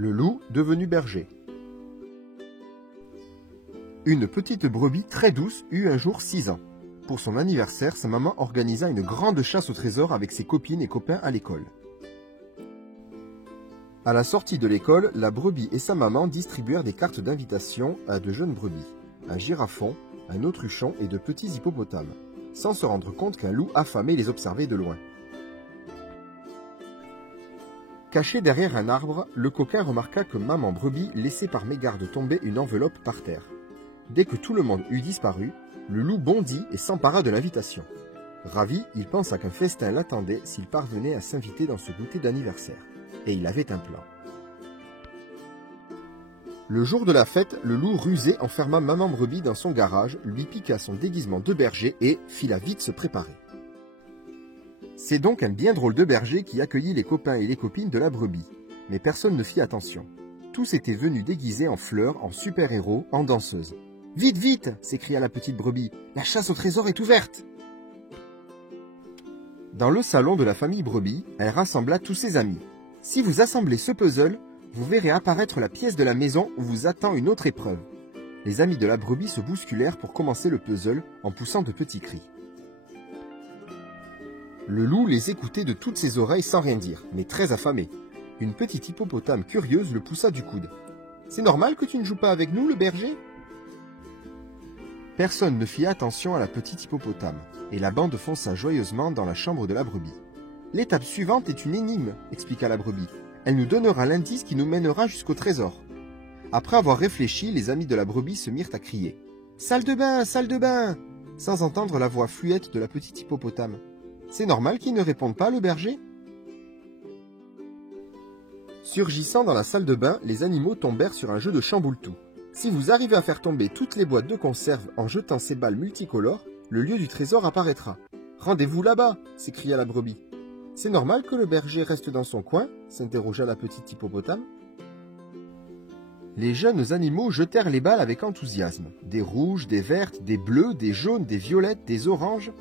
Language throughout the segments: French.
Le loup devenu berger. Une petite brebis très douce eut un jour 6 ans. Pour son anniversaire, sa maman organisa une grande chasse au trésor avec ses copines et copains à l'école. À la sortie de l'école, la brebis et sa maman distribuèrent des cartes d'invitation à de jeunes brebis, un girafon, un autruchon et de petits hippopotames, sans se rendre compte qu'un loup affamé les observait de loin. Caché derrière un arbre, le coquin remarqua que maman brebis laissait par mégarde tomber une enveloppe par terre. Dès que tout le monde eut disparu, le loup bondit et s'empara de l'invitation. Ravi, il pensa qu'un festin l'attendait s'il parvenait à s'inviter dans ce goûter d'anniversaire. Et il avait un plan. Le jour de la fête, le loup rusé enferma maman brebis dans son garage, lui piqua son déguisement de berger et fila vite se préparer. C'est donc un bien drôle de berger qui accueillit les copains et les copines de la brebis. Mais personne ne fit attention. Tous étaient venus déguisés en fleurs, en super-héros, en danseuses. « Vite, vite !» s'écria la petite brebis. « La chasse au trésor est ouverte !» Dans le salon de la famille brebis, elle rassembla tous ses amis. « Si vous assemblez ce puzzle, vous verrez apparaître la pièce de la maison où vous attend une autre épreuve. » Les amis de la brebis se bousculèrent pour commencer le puzzle en poussant de petits cris. Le loup les écoutait de toutes ses oreilles sans rien dire, mais très affamé. Une petite hippopotame curieuse le poussa du coude. « C'est normal que tu ne joues pas avec nous, le berger ?» Personne ne fit attention à la petite hippopotame, et la bande fonça joyeusement dans la chambre de la brebis. « L'étape suivante est une énigme, expliqua la brebis. Elle nous donnera l'indice qui nous mènera jusqu'au trésor. » Après avoir réfléchi, les amis de la brebis se mirent à crier « Salle de bain, salle de bain !» sans entendre la voix fluette de la petite hippopotame. C'est normal qu'il ne réponde pas, le berger? Surgissant dans la salle de bain, les animaux tombèrent sur un jeu de chamboule-tout. Si vous arrivez à faire tomber toutes les boîtes de conserve en jetant ces balles multicolores, le lieu du trésor apparaîtra. Rendez-vous là-bas, s'écria la brebis. C'est normal que le berger reste dans son coin, s'interrogea la petite hippopotame. Les jeunes animaux jetèrent les balles avec enthousiasme. Des rouges, des vertes, des bleues, des jaunes, des violettes, des oranges.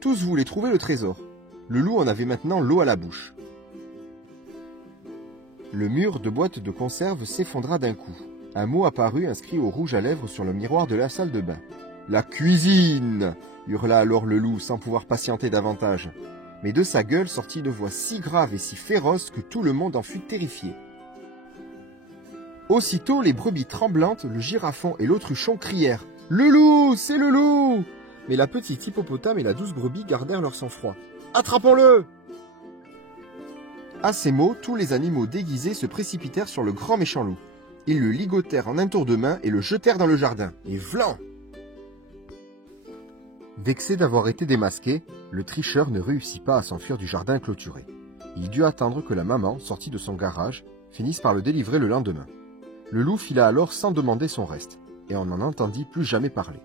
Tous voulaient trouver le trésor. Le loup en avait maintenant l'eau à la bouche. Le mur de boîtes de conserve s'effondra d'un coup. Un mot apparut inscrit au rouge à lèvres sur le miroir de la salle de bain. « La cuisine !» hurla alors le loup sans pouvoir patienter davantage. Mais de sa gueule sortit une voix si grave et si féroce que tout le monde en fut terrifié. Aussitôt, les brebis tremblantes, le girafon et l'autruchon crièrent « Le loup, c'est le loup !» Mais la petite hippopotame et la douce brebis gardèrent leur sang-froid. « Attrapons-le !» À ces mots, tous les animaux déguisés se précipitèrent sur le grand méchant loup. Ils le ligotèrent en un tour de main et le jetèrent dans le jardin. Et vlan! Vexé d'avoir été démasqué, le tricheur ne réussit pas à s'enfuir du jardin clôturé. Il dut attendre que la maman, sortie de son garage, finisse par le délivrer le lendemain. Le loup fila alors sans demander son reste, et on n'en entendit plus jamais parler.